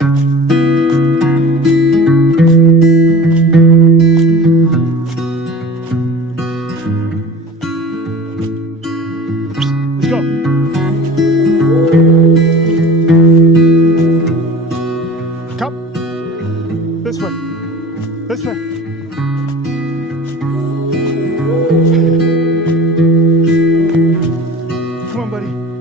Let's go. Come. This way. This way. Come on, buddy.